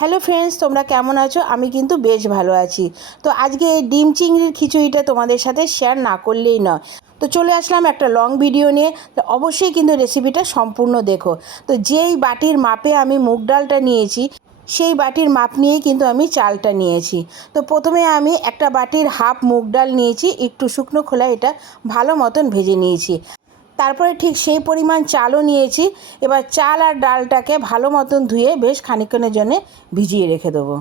Hello friends, তোমরা কেমন আছো? আমি কিন্তু বেশ ভালো আছি। তো আজকে এই ডিম চিংড়ির খিচুড়িটা তোমাদের সাথে শেয়ার না করলেই নয়। তো চলে আসলাম একটা লং ভিডিও নিয়ে। তো অবশ্যই কিন্তু রেসিপিটা সম্পূর্ণ দেখো। তো যেই বাটির মাপে আমি মুগ ডালটা নিয়েছি, সেই বাটির মাপ নিয়েই কিন্তু আমি চালটা নিয়েছি। তো প্রথমে আমি একটা বাটির হাফ মুগ ডাল নিয়েছি, একটু শুকনো খোলা এটা ভালো মতন ভেজে নিয়েছি। তারপরে ঠিক সেই পরিমাণ চালও নিয়েছি। এবার চাল আর ডালটাকে ভালো মতন ধুয়ে বেশ খানিকক্ষণের জন্য ভিজিয়ে রেখে দেবো।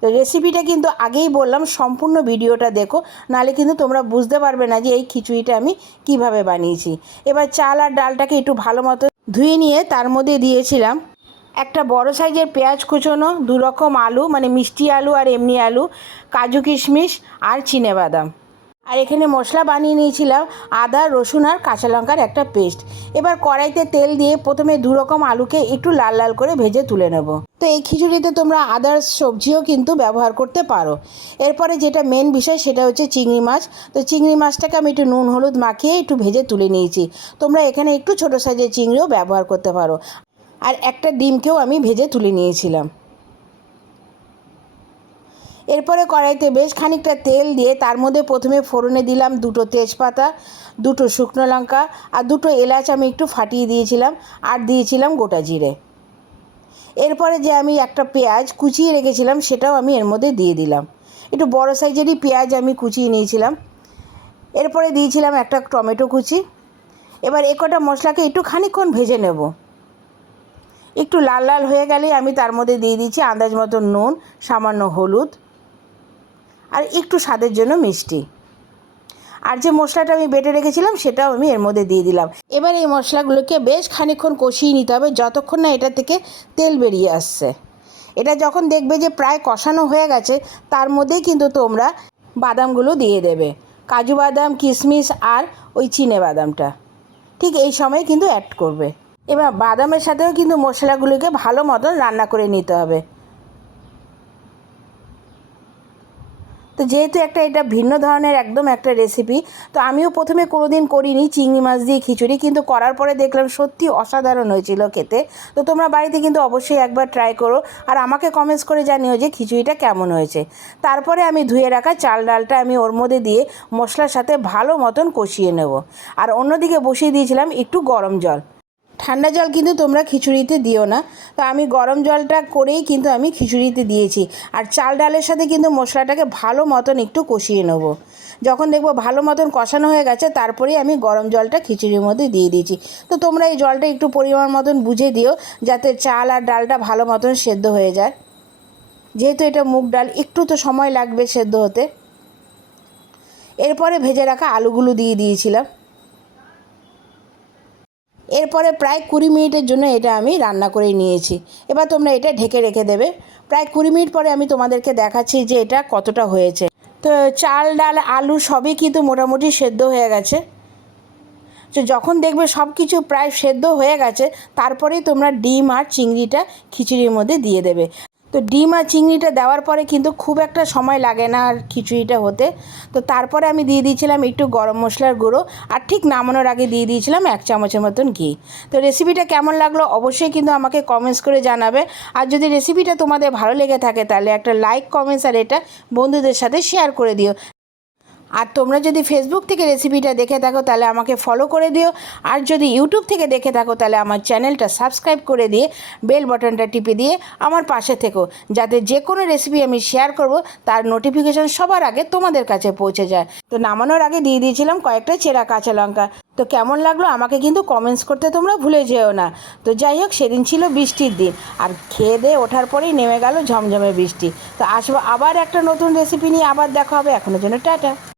তো রেসিপিটা কিন্তু আগেই বললাম, সম্পূর্ণ ভিডিওটা দেখো, নাহলে কিন্তু তোমরা বুঝতে পারবে না যে এই খিচুড়িটা আমি কিভাবে বানিয়েছি। এবার চাল আর ডালটাকে একটু ভালো মতো ধুয়ে নিয়ে তার মধ্যে দিয়েছিলাম একটা বড় সাইজের পেঁয়াজ কুচোনো, 2 রকম আলু মানে মিষ্টি আলু আর এমনি আলু, কাজু কিশমিশ আর চিনেবাদাম। আর এখানে মশলা বানিয়ে নিয়েছিলাম আদা, রসুন আর কাঁচা লঙ্কার একটা পেস্ট। এবার কড়াইতে তেল দিয়ে প্রথমে 2 রকম আলুকে একটু লাল লাল করে ভেজে তুলে নেব। তো এই খিচুড়িতে তোমরা আদার্স সবজিও কিন্তু ব্যবহার করতে পারো। এরপরে যেটা মেন বিষয় সেটা হচ্ছে চিংড়ি মাছ। তো চিংড়ি মাছটাকে আমি একটু নুন হলুদ মাখিয়ে একটু ভেজে তুলে নিয়েছি। তোমরা এখানে একটু ছোটো সাইজের চিংড়িও ব্যবহার করতে পারো। আর একটা ডিমকেও আমি ভেজে তুলে নিয়েছিলাম। এরপরে কড়াইতে বেশ খানিকটা তেল দিয়ে তার মধ্যে প্রথমে ফোড়নে দিলাম 2টো তেজপাতা, 2টো শুকনো লঙ্কা আর 2টো এলাচ আমি একটু ফাটিয়ে দিয়েছিলাম, আর দিয়েছিলাম গোটা জিরে। এরপরে যে আমি একটা পেঁয়াজ কুচিয়ে রেখেছিলাম সেটাও আমি এর মধ্যে দিয়ে দিলাম। একটু বড় সাইজেরই পেঁয়াজ আমি কুচিয়ে নিয়েছিলাম। এরপরে দিয়েছিলাম একটা টমেটো কুচি। এবার কটা মশলাকে একটু খানিকক্ষণ ভেজে নেব। একটু লাল লাল হয়ে গেলেই আমি তার মধ্যে দিয়ে দিচ্ছি আন্দাজ মতো নুন, সামান্য হলুদ আর একটু স্বাদের জন্য মিষ্টি। আর যে মশলাটা আমি বেটে রেখেছিলাম সেটাও আমি এর মধ্যে দিয়ে দিলাম। এবার এই মশলাগুলোকে বেশ খানিকক্ষণ কষিয়ে নিতে হবে, যতক্ষণ না এটা থেকে তেল বেরিয়ে আসছে। এটা যখন দেখবে যে প্রায় কষানো হয়ে গেছে, তার মধ্যেই কিন্তু তোমরা বাদামগুলো দিয়ে দেবে, কাজু বাদাম, কিশমিশ আর ওই চিনে বাদামটা ঠিক এই সময় কিন্তু অ্যাড করবে। এবার বাদামের সাথেও কিন্তু মশলাগুলোকে ভালো মতন রান্না করে নিতে হবে। তো যেহেতু এটা ভিন্ন ধরনের একদম একটা রেসিপি, তো আমিও প্রথমে কোনোদিন করিনি চিংড়ি মাছ দিয়ে খিচুড়ি, কিন্তু করার পরে দেখলাম সত্যি অসাধারণ হয়েছিল খেতে। তো তোমরা বাড়িতে কিন্তু অবশ্যই একবার ট্রাই করো আর আমাকে কমেন্টস করে জানিও যে খিচুড়িটা কেমন হয়েছে। তারপরে আমি ধুয়ে রাখা চাল ডালটা আমি ওর মধ্যে দিয়ে মশলার সাথে ভালো মতন কষিয়ে নেব। আর অন্যদিকে বসিয়ে দিয়েছিলাম একটু গরম জল। ঠান্ডা জল কিন্তু তোমরা খিচুড়িতে দিও না। তো আমি গরম জলটা করেই কিন্তু আমি খিচুড়িতে দিয়েছি। আর চাল ডালের সাথে কিন্তু মশলাটাকে ভালো মতন একটু কষিয়ে নেব। যখন দেখবো ভালো মতন কষানো হয়ে গেছে, তারপরেই আমি গরম জলটা খিচুড়ির মধ্যে দিয়ে দিয়েছি। তো তোমরা এই জলটা একটু পরিমাণ মতন বুঝে দিও, যাতে চাল আর ডালটা ভালো মতন সেদ্ধ হয়ে যায়। যেহেতু এটা মুগ ডাল, একটু তো সময় লাগবে সেদ্ধ হতে। এরপরে ভেজে রাখা আলুগুলো দিয়ে দিয়েছিলাম। এরপরে প্রায় 20 মিনিটের জন্য এটা আমি রান্না করে নিয়েছি। এবার তোমরা এটা ঢেকে রেখে দেবে। প্রায় 20 মিনিট পরে আমি তোমাদেরকে দেখাচ্ছি যে এটা কতটা হয়েছে। তো চাল ডাল আলু সবই কিন্তু মোটামুটি সেদ্ধ হয়ে গেছে। তো যখন দেখবে সব কিছু প্রায় সেদ্ধ হয়ে গেছে, তারপরেই তোমরা ডিম আর চিংড়িটা খিচুড়ির মধ্যে দিয়ে দেবে। তো ডিম আর চিংড়িটা দেওয়ার পরে কিন্তু খুব একটা সময় লাগে না আর খিচুড়িটা হতে। তো তারপরে আমি দিয়ে দিয়েছিলাম একটু গরম মশলার গুঁড়ো, আর ঠিক নামানোর আগে দিয়ে দিয়েছিলাম 1 চামচের মতন ঘি। তো রেসিপিটা কেমন লাগলো অবশ্যই কিন্তু আমাকে কমেন্টস করে জানাবে। আর যদি রেসিপিটা তোমাদের ভালো লেগে থাকে তাহলে একটা লাইক, কমেন্টস আর এটা বন্ধুদের সাথে শেয়ার করে দিও। আর তোমরা যদি ফেসবুক থেকে রেসিপিটা দেখে থাকো তাহলে আমাকে ফলো করে দিও। আর যদি ইউটিউব থেকে দেখে থাকো তাহলে আমার চ্যানেলটা সাবস্ক্রাইব করে দিয়ে বেল বাটনটা টিপে দিয়ে আমার পাশে থেকো, যাতে যে কোনো রেসিপি আমি শেয়ার করব তার নোটিফিকেশান সবার আগে তোমাদের কাছে পৌঁছে যায়। তো নামানোর আগে দিয়ে দিয়েছিলাম কয়েকটা চেরা কাঁচা লঙ্কা। তো কেমন লাগলো আমাকে কিন্তু কমেন্টস করতে তোমরা ভুলে যেও না। তো যাই হোক, সেদিন ছিল বৃষ্টির দিন, আর খেয়ে দিয়ে ওঠার পরেই নেমে গেল ঝমঝমে বৃষ্টি। তো আসবো আবার একটা নতুন রেসিপি নিয়ে, আবার দেখা হবে। এখনের জন্য টাটা।